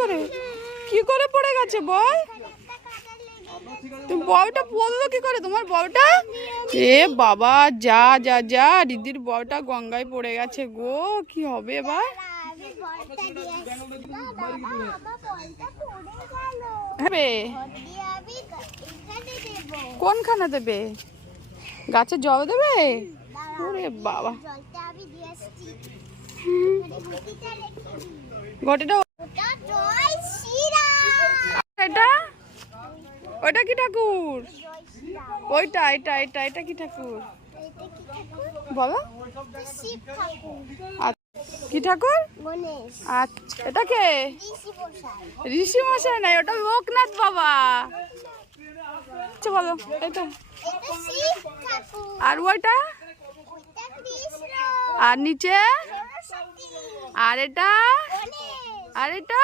করে কি করে পড়ে গেছে বল? তুমি বউটা পড়লো কি করে তোমার বউটা? এ বাবা, যা যা যা, দিদির বউটা গঙ্গায় পড়ে গেছে গো। কি হবে এবার? কোনখানে দেবে? গাছে জল দেবে? ওরে বাবা, ঘটিটা এটা ওটা কি ঠাকুর? ওইটা এটা এটা এটা কি ঠাকুর বলো? কি ঠাকুর? আচ্ছা, এটা কে? ঋষি মশাই নাই, ওটা লোকনাথ বাবা। আচ্ছা বলো এটা। আর ওইটা? আর নিচে? আর এটা? আর এটা?